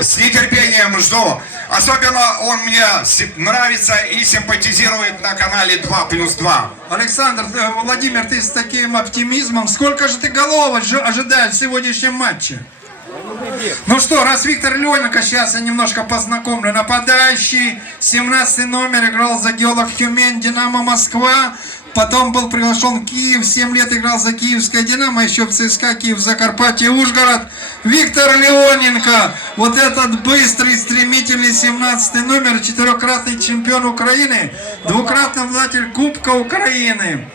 С нетерпением жду. Особенно он мне нравится и симпатизирует на канале 2 плюс 2. Александр, э, Владимир, ты с таким оптимизмом. Сколько же ты голов ожи- ожидаешь в сегодняшнем матче? Ну что, раз Виктор Лененко, сейчас я немножко познакомлю. Нападающий, 17 номер, играл за Геолог Тюмень, Динамо Москва. Потом был приглашен в Киев, 7 лет играл за Киевское Динамо, еще в ЦСКА, Киев, Закарпатье, Ужгород. Виктор Леоненко, вот этот быстрый, стремительный 17 номер, четырехкратный чемпион Украины, двукратный обладатель Кубка Украины.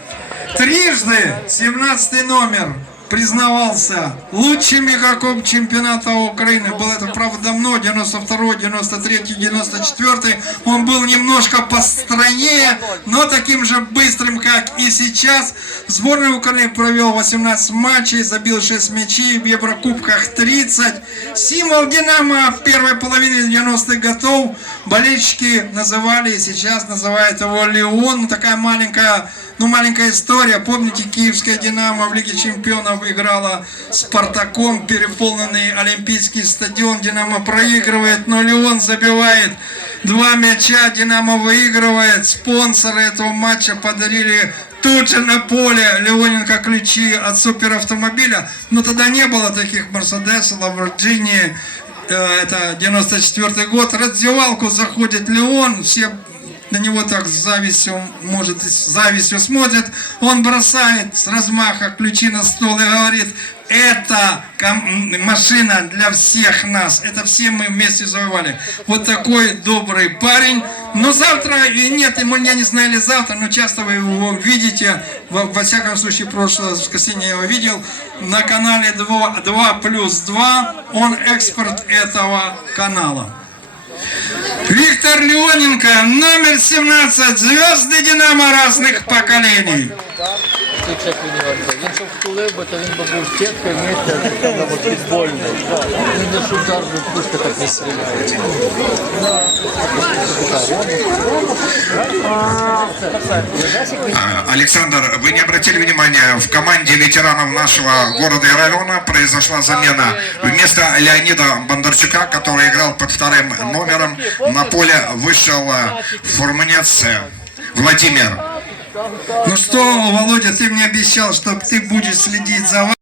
Трижды 17 номер признавался лучшим игроком чемпионата Украины. Был это, правда, давно, 92 93 94 Он был немножко постройнее, но таким же быстрым, как и сейчас. В сборной Украины провел 18 матчей, забил 6 мячей, в Еврокубках 30. Символ Динамо в первой половине 90-х годов болельщики называли, сейчас называют его Леон. Ну, Такая маленькая ну, маленькая история. Помните, киевская «Динамо» в Лиге чемпионов играла «Спартаком», переполненный Олимпийский стадион. «Динамо» проигрывает, но Леон забивает два мяча. «Динамо» выигрывает. Спонсоры этого матча подарили тут же на поле Леоненко ключи от суперавтомобиля. Но тогда не было таких «Мерседес», «Ламборджини». Э, Это 94 год. Раздевалку заходит Леон, все на него так с завистью, может, с завистью смотрят, он бросает с размаха ключи на стол и говорит, это машина для всех нас, это все мы вместе завоевали. Вот такой добрый парень. Но завтра, и нет, ему я не знаю, или завтра, но часто вы его видите, во, во всяком случае, прошлое воскресенье я его видел, на канале 2, 2 плюс 2, он экспорт этого канала. Виктор Леоненко, номер 17, звезды Динамо разных поколений. Цей чек він його віддав. Він щоб втулив би, то він би був сіткою, знаєте, така от футбольна. Він не щоб зараз би пушка так не стріляє. Александр, вы не обратили внимания, в команде ветеранов нашего города и района произошла замена. Вместо Леонида Бондарчука, который играл под вторым номером, на поле вышел э, фурманец э, Владимир. Ну что, Володя, ты мне обещал, что ты будешь следить за